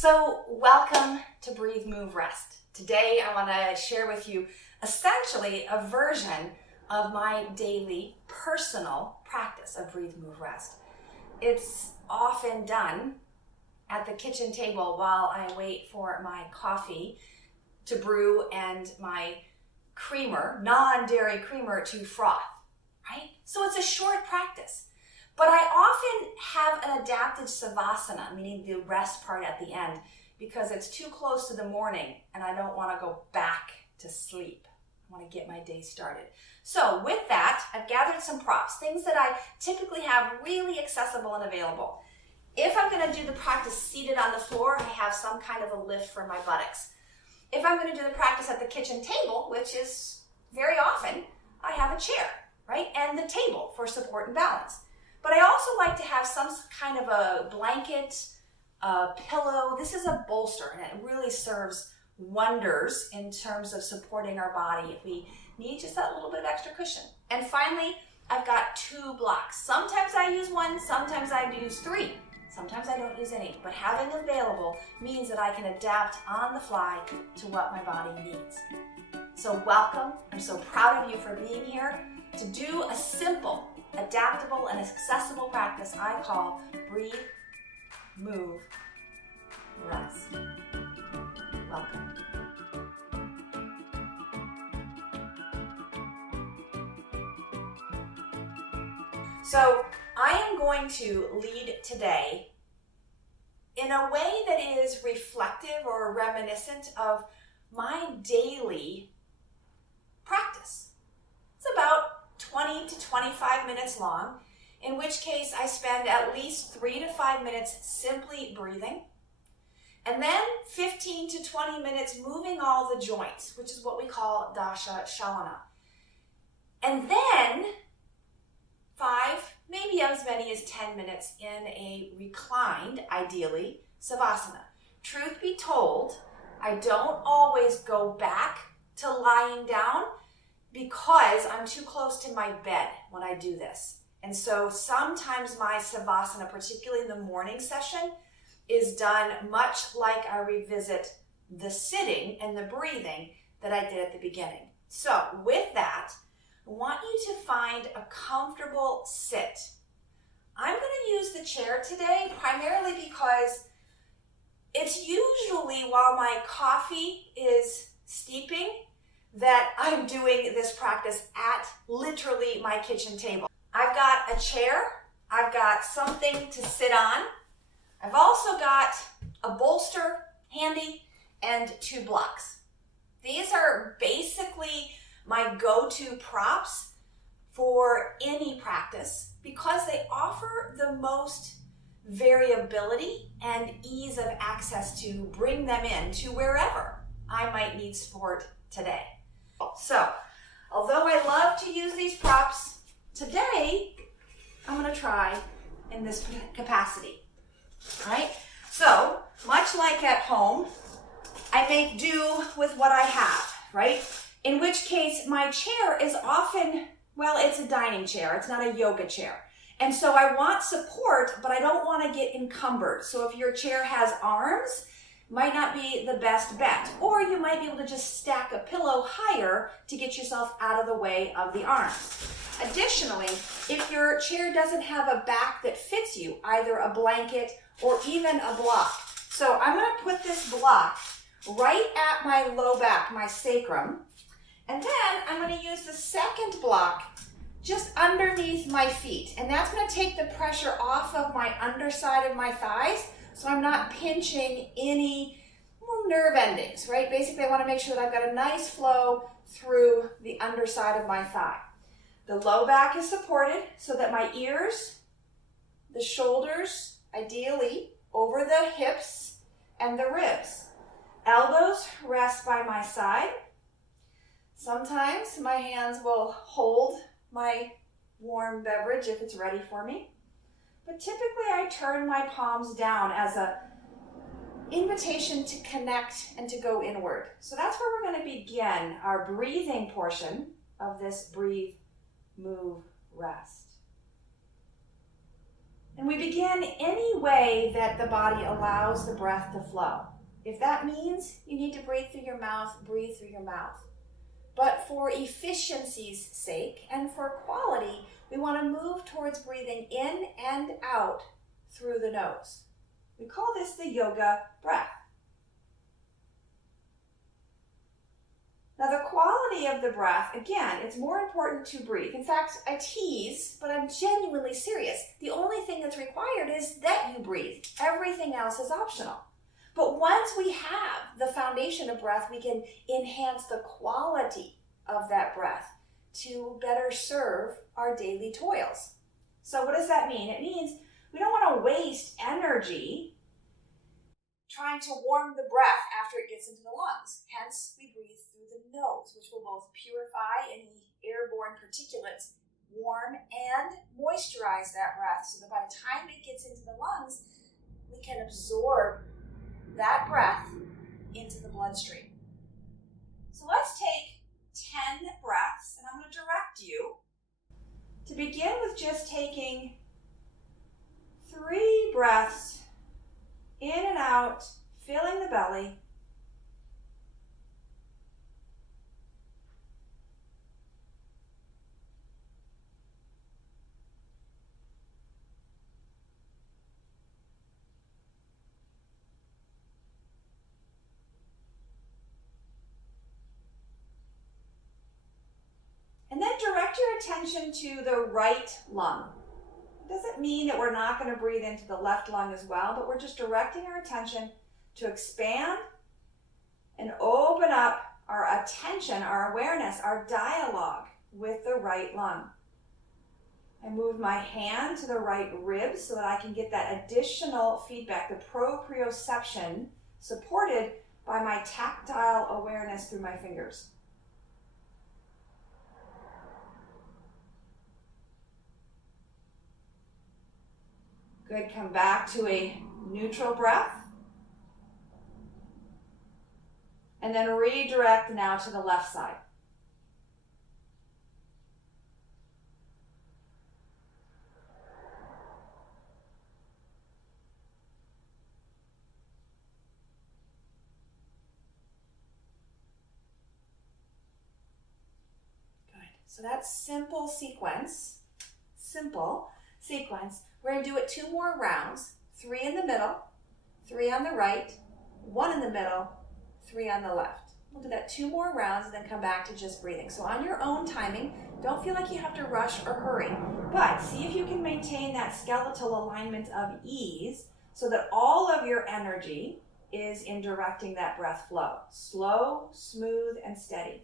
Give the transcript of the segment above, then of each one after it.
So welcome to Breathe, Move, Rest. Today I want to share with you essentially a version of my daily personal practice of Breathe, Move, Rest. It's often done at the kitchen table while I wait for my coffee to brew and my creamer, non-dairy creamer, to froth, right? So it's a short practice. But I often have an adapted savasana, meaning the rest part at the end, because it's too close to the morning and I don't want to go back to sleep. I want to get my day started. So with that, I've gathered some props, things that I typically have really accessible and available. If I'm going to do the practice seated on the floor, I have some kind of a lift for my buttocks. If I'm going to do the practice at the kitchen table, which is very often, I have a chair, right? And the table for support and balance. But I also like to have some kind of a blanket, a pillow. This is a bolster, and it really serves wonders in terms of supporting our body if we need just that little bit of extra cushion. And finally, I've got 2 blocks. Sometimes I use 1, sometimes I use 3. Sometimes I don't use any, but having available means that I can adapt on the fly to what my body needs. So welcome. I'm so proud of you for being here to do a simple, adaptable, and accessible practice I call Breathe, Move, Rest. Welcome. So I am going to lead today in a way that is reflective or reminiscent of my daily practice. It's about 20 to 25 minutes long, in which case I spend at least 3 to 5 minutes simply breathing, and then 15 to 20 minutes moving all the joints, which is what we call dasha shavana. And then 5, maybe as many as 10 minutes in a reclined, ideally, savasana. Truth be told, I don't always go back to lying down because I'm too close to my bed when I do this. And so sometimes my savasana, particularly in the morning session, is done much like I revisit the sitting and the breathing that I did at the beginning. So with that, I want you to find a comfortable sit. I'm going to use the chair today primarily because it's usually while my coffee is steeping that I'm doing this practice at literally my kitchen table. I've got a chair, I've got something to sit on, I've also got a bolster handy and 2 blocks. These are basically my go-to props for any practice because they offer the most variability and ease of access to bring them in to wherever I might need support today. So, although I love to use these props, today I'm going to try in this capacity. All right? So, much like at home, I make do with what I have, right? In which case, my chair is often, well, it's a dining chair. It's not a yoga chair. And so I want support, but I don't want to get encumbered. So if your chair has arms, might not be the best bet. Or you might be able to just stack a pillow higher to get yourself out of the way of the arms. Additionally, if your chair doesn't have a back that fits you, either a blanket or even a block. So I'm going to put this block right at my low back, my sacrum. And then I'm going to use the second block just underneath my feet. And that's going to take the pressure off of my underside of my thighs so I'm not pinching any nerve endings, right? Basically, I want to make sure that I've got a nice flow through the underside of my thigh. The low back is supported so that my ears, the shoulders, ideally over the hips and the ribs. Elbows rest by my side. Sometimes my hands will hold my warm beverage if it's ready for me. But typically I turn my palms down as an invitation to connect and to go inward. So that's where we're going to begin our breathing portion of this Breathe, Move, Rest. And we begin any way that the body allows the breath to flow. If that means you need to breathe through your mouth, breathe through your mouth. But for efficiency's sake and for quality, we want to move towards breathing in and out through the nose. We call this the yoga breath. Now the quality of the breath, again, it's more important to breathe. In fact, I tease, but I'm genuinely serious. The only thing that's required is that you breathe. Everything else is optional. But once we have the foundation of breath, we can enhance the quality of that breath to better serve our daily toils. So what does that mean? It means we don't want to waste energy trying to warm the breath after it gets into the lungs. Hence, we breathe through the nose, which will both purify any airborne particulates, warm, and moisturize that breath so that by the time it gets into the lungs, we can absorb that breath into the bloodstream. So let's take 10 breaths, and I'm going to direct you to begin with just taking 3 breaths in and out, filling the belly. And then direct your attention to the right lung. It doesn't mean that we're not going to breathe into the left lung as well, but we're just directing our attention to expand and open up our attention, our awareness, our dialogue with the right lung. I move my hand to the right rib so that I can get that additional feedback, the proprioception, supported by my tactile awareness through my fingers. Good, come back to a neutral breath. And then redirect now to the left side. Good. So that's simple sequence. We're going to do it 2 more rounds. 3 in the middle, 3 on the right, 1 in the middle, 3 on the left. We'll do that 2 more rounds and then come back to just breathing. So on your own timing, don't feel like you have to rush or hurry, but see if you can maintain that skeletal alignment of ease so that all of your energy is in directing that breath flow. Slow, smooth, and steady.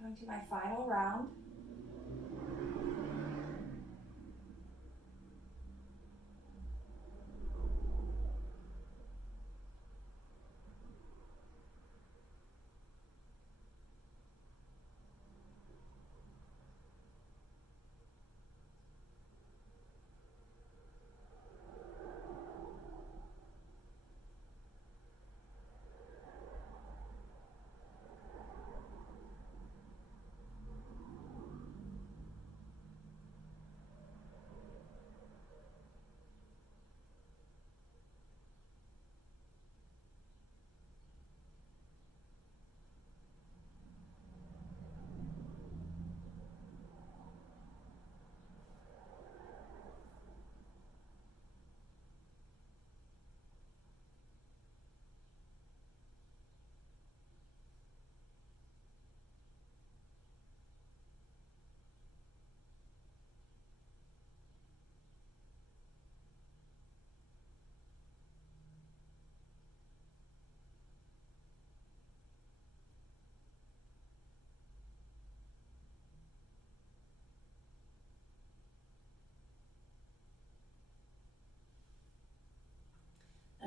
Going to my final round.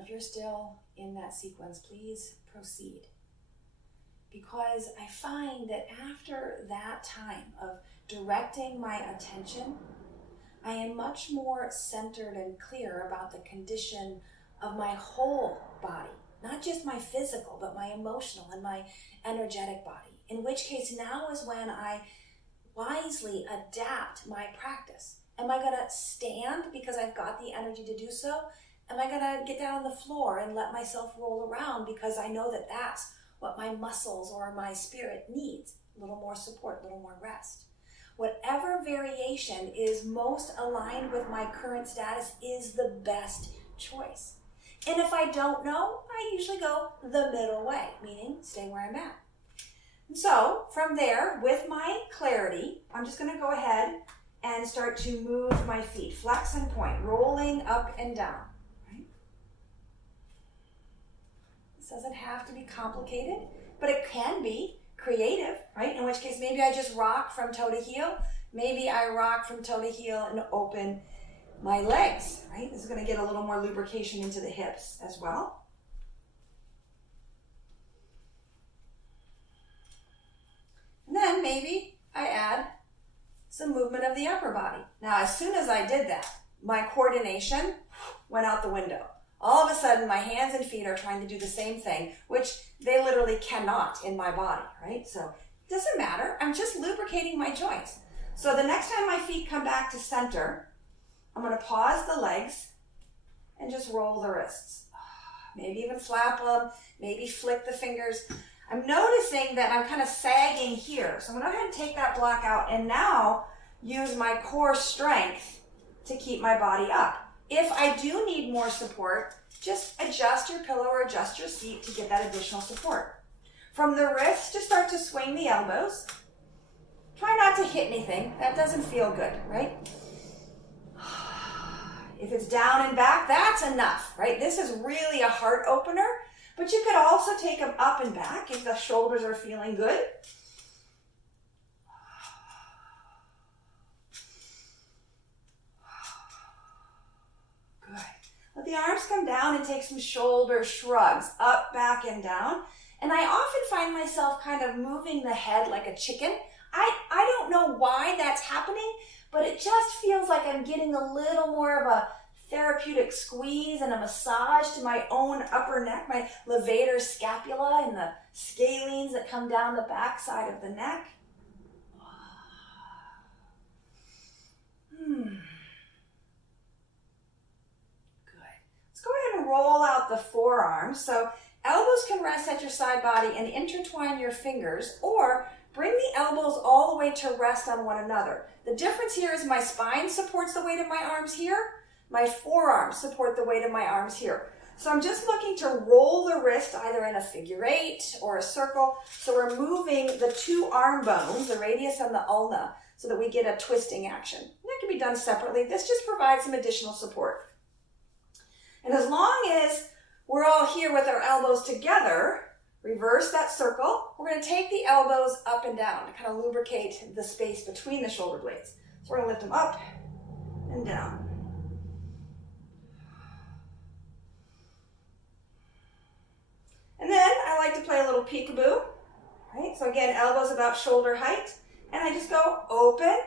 If you're still in that sequence, please proceed. Because I find that after that time of directing my attention, I am much more centered and clear about the condition of my whole body, not just my physical, but my emotional and my energetic body. In which case, now is when I wisely adapt my practice. Am I going to stand because I've got the energy to do so? Am I going to get down on the floor and let myself roll around because I know that that's what my muscles or my spirit needs? A little more support, a little more rest. Whatever variation is most aligned with my current status is the best choice. And if I don't know, I usually go the middle way, meaning stay where I'm at. And so from there, with my clarity, I'm just going to go ahead and start to move my feet, flex and point, rolling up and down. Right? This doesn't have to be complicated, but it can be creative, right? In which case, maybe I just rock from toe to heel. Maybe I rock from toe to heel and open my legs, right? This is going to get a little more lubrication into the hips as well. And then maybe I add some movement of the upper body. Now, as soon as I did that, my coordination went out the window. All of a sudden, my hands and feet are trying to do the same thing, which they literally cannot in my body, right? So it doesn't matter. I'm just lubricating my joints. So the next time my feet come back to center, I'm going to pause the legs and just roll the wrists. Maybe even flap them, maybe flick the fingers. I'm noticing that I'm kind of sagging here. So I'm going to go ahead and take that block out and now use my core strength to keep my body up. If I do need more support, just adjust your pillow or adjust your seat to get that additional support. From the wrists, just start to swing the elbows. Try not to hit anything. That doesn't feel good, right? If it's down and back, that's enough, right? This is really a heart opener, but you could also take them up and back if the shoulders are feeling good. Good. Let the arms come down and take some shoulder shrugs, up, back, and down. And I often find myself kind of moving the head like a chicken. I don't know why that's happening, but it just feels like I'm getting a little more of a therapeutic squeeze and a massage to my own upper neck, my levator scapula and the scalenes that come down the back side of the neck. Good. Let's go ahead and roll out the forearms. So elbows can rest at your side body and intertwine your fingers, or bring the elbows all the way to rest on one another. The difference here is my spine supports the weight of my arms here. My forearms support the weight of my arms here. So I'm just looking to roll the wrist either in a figure eight or a circle. So we're moving the two arm bones, the radius and the ulna, so that we get a twisting action. And that can be done separately. This just provides some additional support. And as long as we're all here with our elbows together, reverse that circle. We're going to take the elbows up and down to kind of lubricate the space between the shoulder blades. So we're going to lift them up and down. And then I like to play a little peekaboo, right? So again, elbows about shoulder height. And I just go open,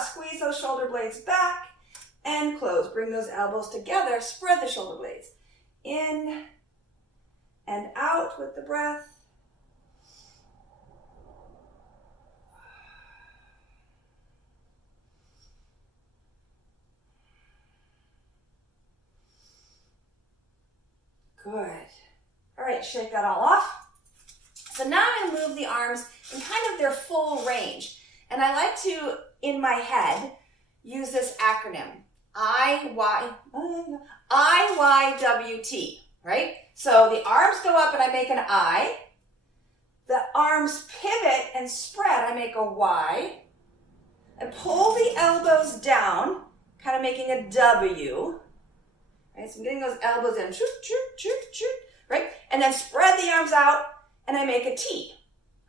squeeze those shoulder blades back and close. Bring those elbows together, spread the shoulder blades. In and out with the breath. Good. All right, shake that all off. So now I'm going to move the arms in kind of their full range. And I like to, in my head, use this acronym, IYWT, right? So the arms go up and I make an I. The arms pivot and spread, I make a Y. I pull the elbows down, kind of making a W. Right? So I'm getting those elbows in, right? And then spread the arms out and I make a T,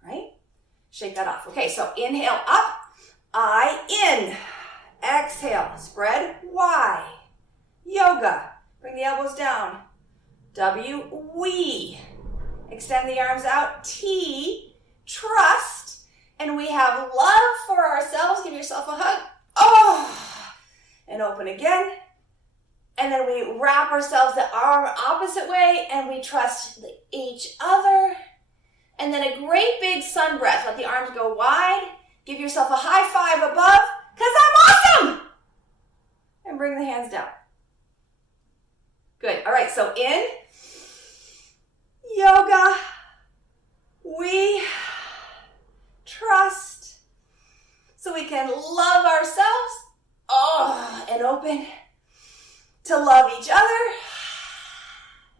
right? Shake that off. Okay, so inhale up, I in. Exhale, spread Y. Yoga. Bring the elbows down. W, we. Extend the arms out. T, trust. And we have love for ourselves. Give yourself a hug. Oh, and open again. And then we wrap ourselves the arm opposite way and we trust each other. And then a great big sun breath. Let the arms go wide. Give yourself a high five above, because I'm awesome. And bring the hands down. Good. All right, so in yoga, we trust. So we can love ourselves. Oh, and open to love each other.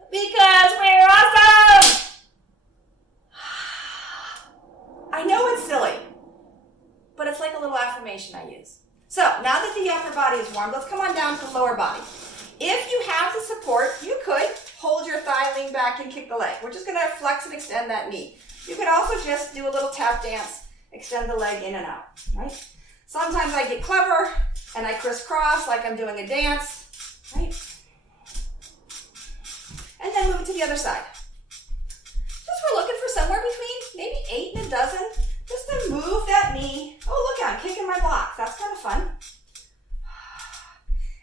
Because we're awesome. I know it's silly, but it's like a little affirmation I use. So now that the upper body is warm, let's come on down to the lower body. If you have the support, you could hold your thigh, lean back, and kick the leg. We're just going to flex and extend that knee. You could also just do a little tap dance, extend the leg in and out, right? Sometimes I get clever and I crisscross like I'm doing a dance, right? And then move it to the other side. Just we're looking for somewhere between maybe 8 and a dozen, just to move that knee. Oh, look, I'm kicking my blocks. That's kind of fun.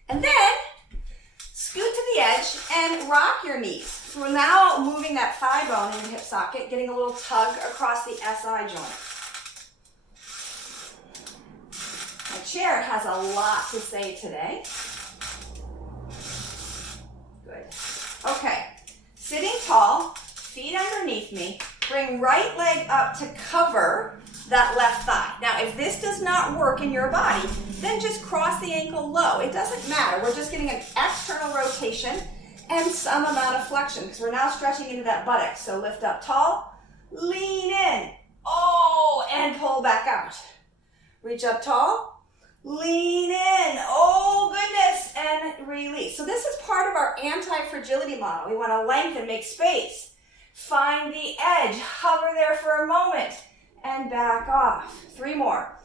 And then scoot to the edge and rock your knees. So we're now moving that thigh bone in the hip socket, getting a little tug across the SI joint. My chair has a lot to say today. Good. Okay. Sitting tall, feet underneath me. Bring right leg up to cover that left thigh. Now, if this does not work in your body, then just cross the ankle low. It doesn't matter. We're just getting an external rotation and some amount of flexion because we're now stretching into that buttock. So lift up tall, lean in, oh, and pull back out. Reach up tall, lean in, oh goodness, and release. So this is part of our anti-fragility model. We want to lengthen, make space. Find the edge, hover there for a moment, and back off. 3 more.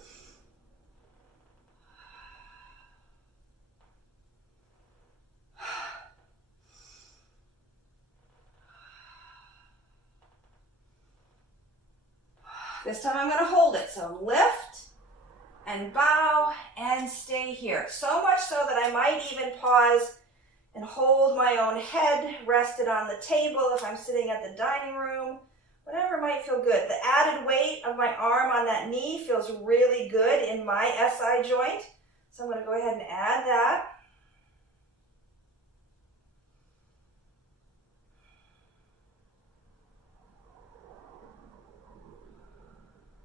This time I'm going to hold it. So lift and bow and stay here. So much so that I might even pause and hold my own head rested on the table if I'm sitting at the dining room. Whatever might feel good. The added weight of my arm on that knee feels really good in my SI joint. So I'm going to go ahead and add that.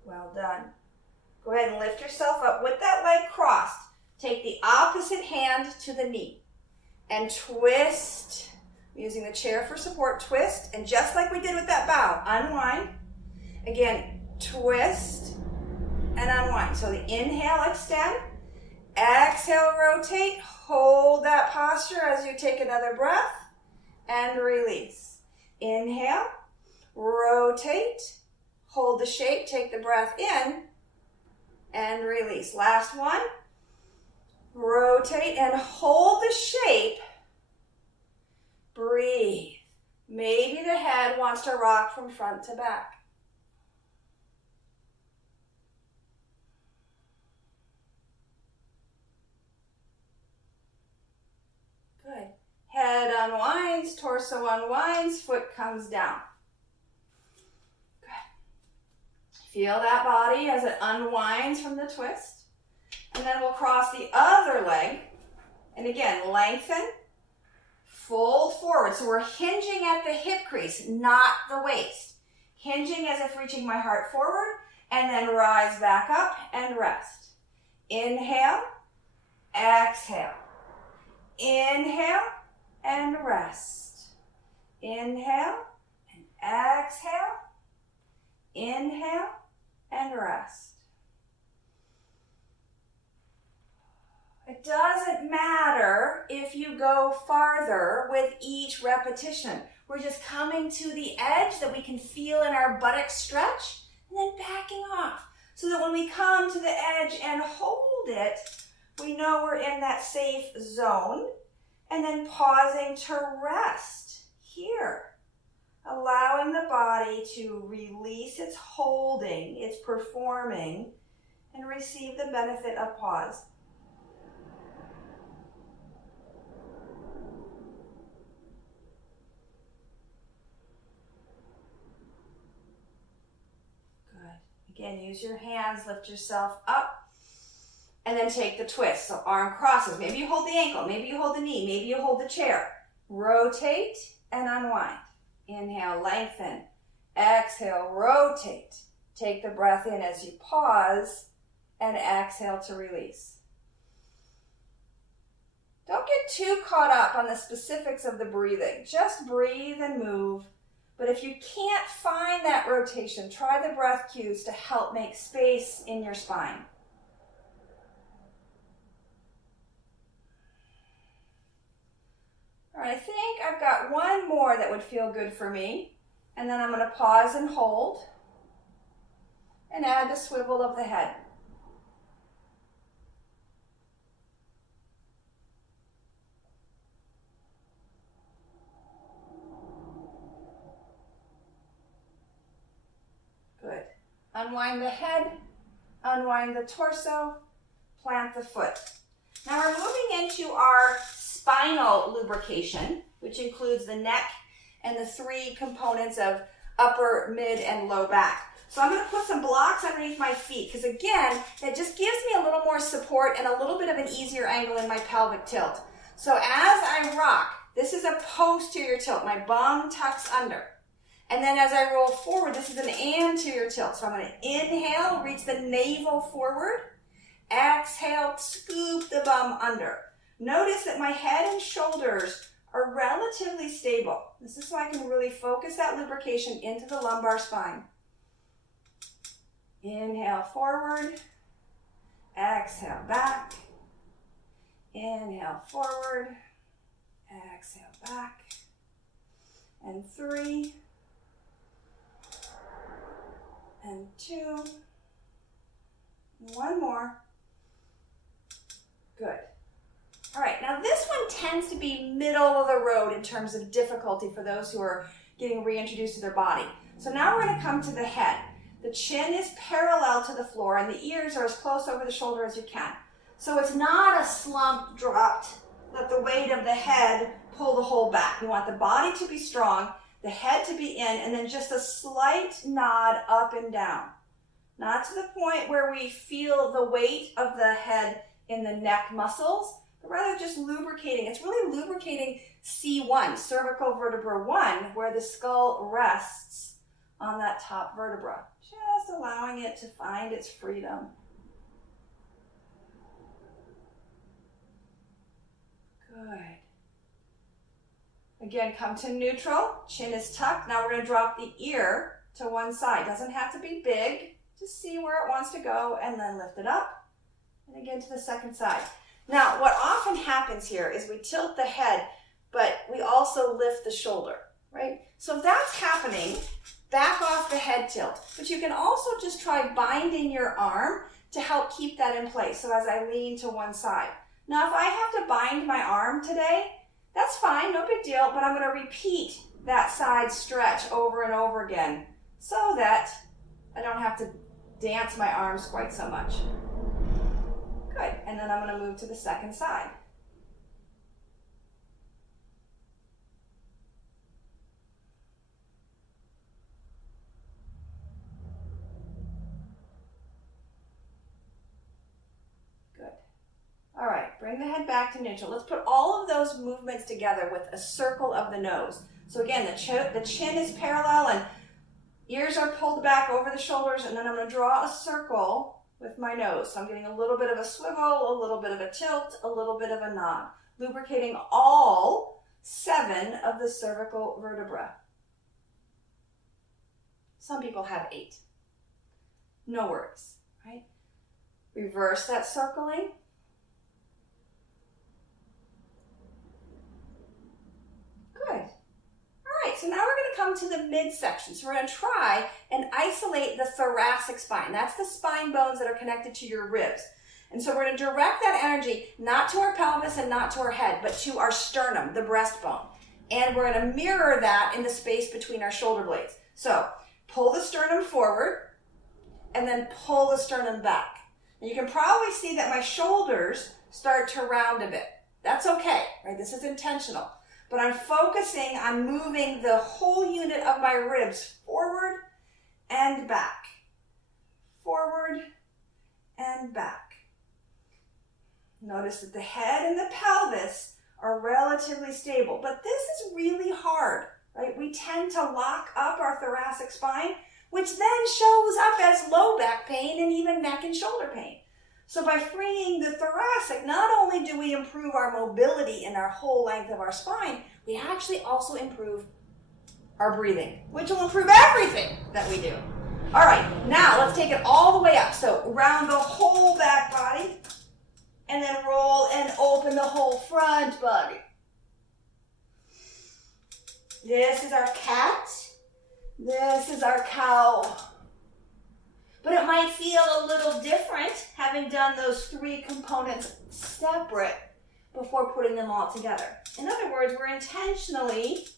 Well done. Go ahead and lift yourself up with that leg crossed. Take the opposite hand to the knee and twist. Using the chair for support, twist, and just like we did with that bow, unwind. Again, twist and unwind. So the inhale, extend. Exhale, rotate. Hold that posture as you take another breath and release. Inhale, rotate. Hold the shape, take the breath in and release. Last one. Rotate and hold the shape. Breathe. Maybe the head wants to rock from front to back. Good. Head unwinds, torso unwinds, foot comes down. Good. Feel that body as it unwinds from the twist. And then we'll cross the other leg. And again, lengthen. Fold forward. So we're hinging at the hip crease, not the waist. Hinging as if reaching my heart forward, and then rise back up and rest. Inhale, exhale. Inhale and rest. Inhale and exhale. Inhale and rest. It doesn't matter if you go farther with each repetition. We're just coming to the edge that we can feel in our buttock stretch and then backing off so that when we come to the edge and hold it, we know we're in that safe zone and then pausing to rest here. Allowing the body to release its holding, its performing, and receive the benefit of pause. Good. Again, use your hands, lift yourself up, and then take the twist. So arm crosses. Maybe you hold the ankle, maybe you hold the knee, maybe you hold the chair. Rotate and unwind. Inhale, lengthen. Exhale, rotate. Take the breath in as you pause and exhale to release. Don't get too caught up on the specifics of the breathing. Just breathe and move. But if you can't find that rotation, try the breath cues to help make space in your spine. All right, I think I've got one more that would feel good for me. And then I'm going to pause and hold and add the swivel of the head. Good. Unwind the head, unwind the torso, plant the foot. Now we're moving into our spinal lubrication, which includes the neck and the three components of upper, mid, and low back. So I'm going to put some blocks underneath my feet because, again, that just gives me a little more support and a little bit of an easier angle in my pelvic tilt. So as I rock, this is a posterior tilt. My bum tucks under. And then as I roll forward, this is an anterior tilt. So I'm going to inhale, reach the navel forward. Exhale, scoop the bum under. Notice that my head and shoulders are relatively stable. This is so I can really focus that lubrication into the lumbar spine. Inhale forward, exhale back. Inhale forward, exhale back. And 3, and 2, and 1 more. Good. All right, now this one tends to be middle of the road in terms of difficulty for those who are getting reintroduced to their body. So now we're going to come to the head. The chin is parallel to the floor and the ears are as close over the shoulder as you can. So it's not a slump dropped. Let the weight of the head pull the whole back. You want the body to be strong, the head to be in, and then just a slight nod up and down. Not to the point where we feel the weight of the head in the neck muscles, but rather just lubricating. It's really lubricating C1, cervical vertebra 1, where the skull rests on that top vertebra. Just allowing it to find its freedom. Good. Again, come to neutral. Chin is tucked. Now we're going to drop the ear to one side. Doesn't have to be big. Just see where it wants to go and then lift it up. And again to the second side. Now, what often happens here is we tilt the head, but we also lift the shoulder, right? So if that's happening, back off the head tilt. But you can also just try binding your arm to help keep that in place. So as I lean to one side. Now, if I have to bind my arm today, that's fine, no big deal, but I'm going to repeat that side stretch over and over again so that I don't have to dance my arms quite so much. Good, and then I'm going to move to the second side. Good. All right, bring the head back to neutral. Let's put all of those movements together with a circle of the nose. So again, the chin is parallel and ears are pulled back over the shoulders, and then I'm going to draw a circle with my nose. So I'm getting a little bit of a swivel, a little bit of a tilt, a little bit of a nod, lubricating all 7 of the cervical vertebrae. Some people have 8. No worries, right? Reverse that circling. Good. All right, so now we're going to come to the midsection. So we're going to try and isolate the thoracic spine. That's the spine bones that are connected to your ribs. And so we're going to direct that energy not to our pelvis and not to our head, but to our sternum, the breastbone. And we're going to mirror that in the space between our shoulder blades. So pull the sternum forward and then pull the sternum back. And you can probably see that my shoulders start to round a bit. That's okay, right? This is intentional. But I'm focusing on moving the whole unit of my ribs forward and back. Forward and back. Notice that the head and the pelvis are relatively stable, but this is really hard, right? We tend to lock up our thoracic spine, which then shows up as low back pain and even neck and shoulder pain. So by freeing the thoracic, not only do we improve our mobility and our whole length of our spine, we actually also improve our breathing, which will improve everything that we do. All right, now let's take it all the way up. So round the whole back body, and then roll and open the whole front body. This is our cat. This is our cow. But it might feel a little different having done those three components separate before putting them all together. In other words, we're intentionally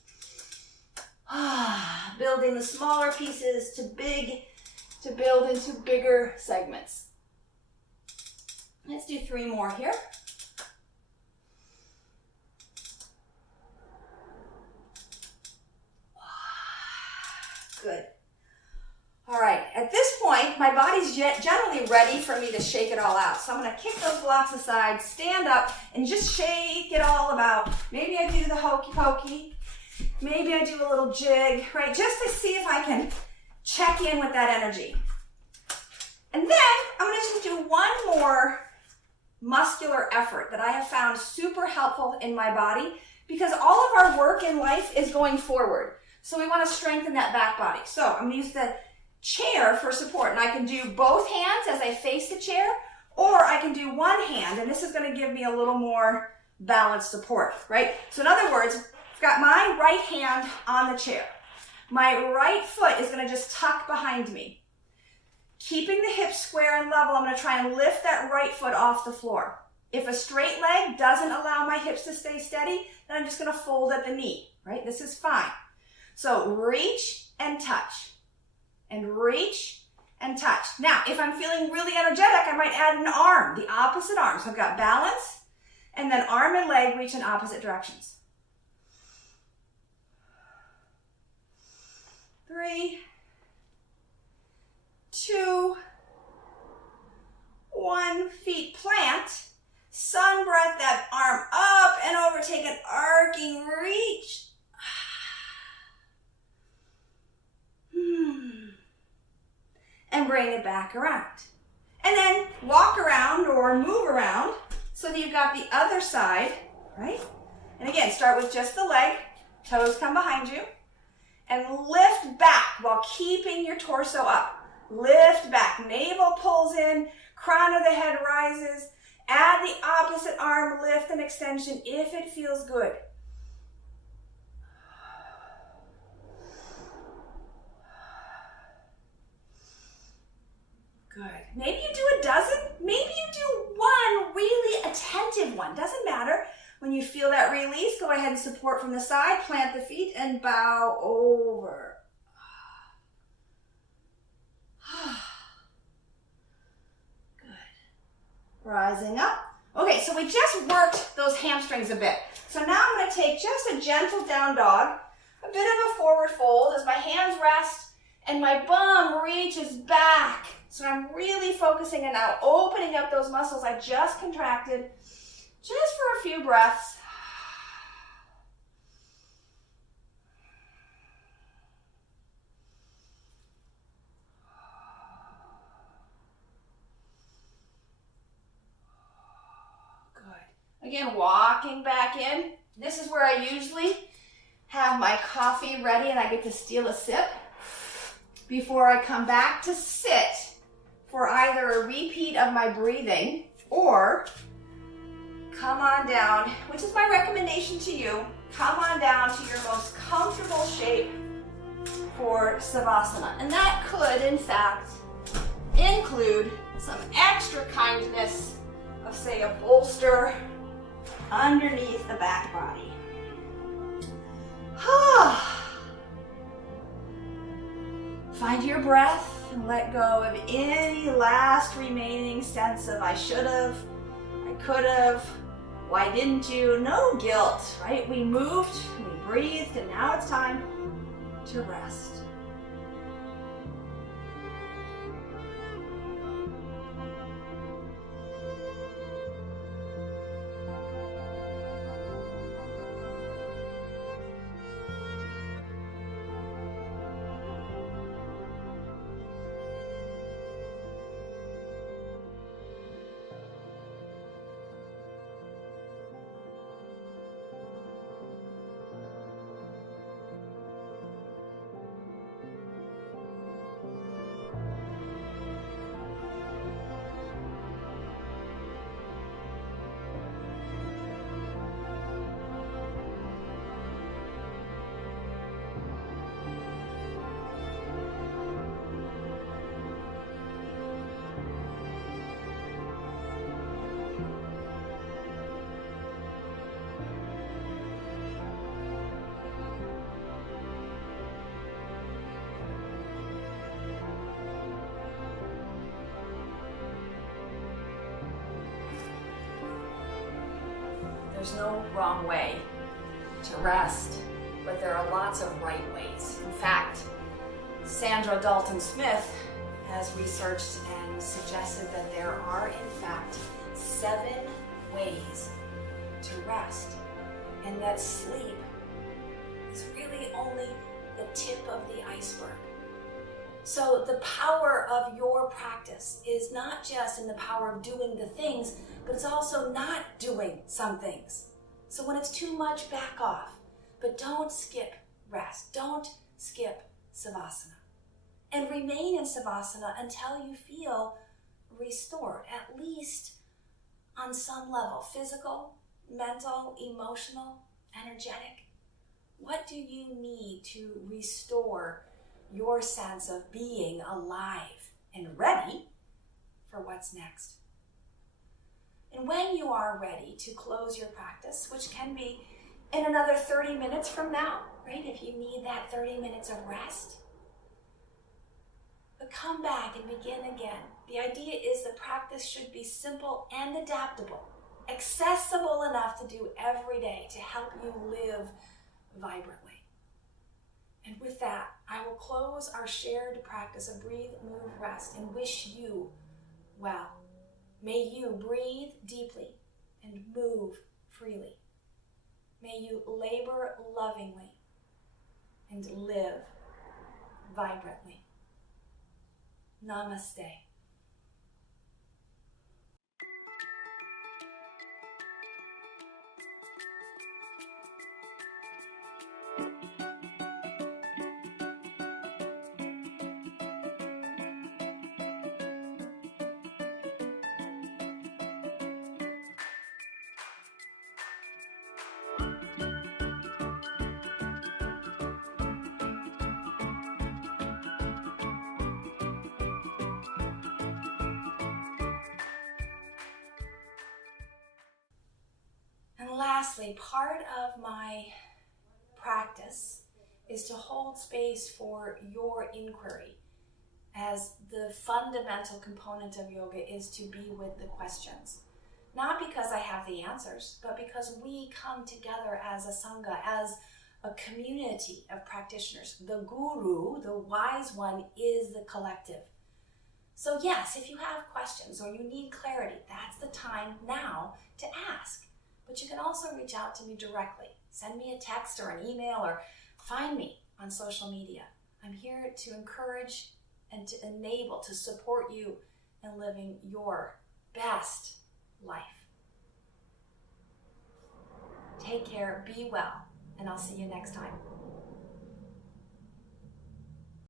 building the smaller pieces to build into bigger segments. Let's do 3 more here. Good. All right, at this point, my body's generally ready for me to shake it all out. So I'm going to kick those blocks aside, stand up, and just shake it all about. Maybe I do the hokey pokey. Maybe I do a little jig, right? Just to see if I can check in with that energy. And then I'm going to just do one more muscular effort that I have found super helpful in my body, because all of our work in life is going forward. So we want to strengthen that back body. So I'm going to use the chair for support, and I can do both hands as I face the chair, or I can do one hand, and this is going to give me a little more balanced support, right? So in other words, I've got my right hand on the chair. My right foot is going to just tuck behind me. Keeping the hips square and level, I'm going to try and lift that right foot off the floor. If a straight leg doesn't allow my hips to stay steady, then I'm just going to fold at the knee, right? This is fine. So reach and touch, and reach and touch. Now, if I'm feeling really energetic, I might add an arm, the opposite arm. So I've got balance, and then arm and leg reach in opposite directions. 3, 2, 1, feet plant, sun breath that arm up and over, take an arcing reach. And bring it back around. And then walk around or move around so that you've got the other side, right? And again, start with just the leg, toes come behind you, and lift back while keeping your torso up. Lift back, navel pulls in, crown of the head rises, add the opposite arm lift and extension if it feels good. Good. Maybe you do a dozen, maybe you do one really attentive one, doesn't matter. When you feel that release, go ahead and support from the side, plant the feet and bow over. Good. Rising up. Okay, so we just worked those hamstrings a bit. So now I'm going to take just a gentle down dog, a bit of a forward fold as my hands rest and my bum reaches back. So I'm really focusing and now opening up those muscles I just contracted just for a few breaths. Good. Again, walking back in. This is where I usually have my coffee ready and I get to steal a sip before I come back to sit for either a repeat of my breathing or come on down, which is my recommendation to you, come on down to your most comfortable shape for Savasana. And that could, in fact, include some extra kindness of, say, a bolster underneath the back body. Find your breath and let go of any last remaining sense of I should have, I could have, why didn't you? No guilt, right? We moved, we breathed, and now it's time to rest. There's no wrong way to rest, but there are lots of right ways. In fact, Sandra Dalton Smith has researched and suggested that there are, in fact, 7 ways to rest, and that sleep is really only the tip of the iceberg. So the power of your practice is not just in the power of doing the things, but it's also not doing some things. So when it's too much, back off. But don't skip rest. Don't skip Savasana. And remain in Savasana until you feel restored, at least on some level. Physical, mental, emotional, energetic. What do you need to restore your sense of being alive and ready for what's next? And when you are ready to close your practice, which can be in another 30 minutes from now, right? If you need that 30 minutes of rest. But come back and begin again. The idea is the practice should be simple and adaptable, accessible enough to do every day to help you live vibrantly. And with that, I will close our shared practice of breathe, move, rest, and wish you well. May you breathe deeply and move freely. May you labor lovingly and live vibrantly. Namaste. And lastly, part of my practice is to hold space for your inquiry, as the fundamental component of yoga is to be with the questions. Not because I have the answers, but because we come together as a sangha, as a community of practitioners. The guru, the wise one, is the collective. So yes, if you have questions or you need clarity, that's the time now to ask. But you can also reach out to me directly. Send me a text or an email or find me on social media. I'm here to encourage and to enable, to support you in living your best life. Take care, be well, and I'll see you next time.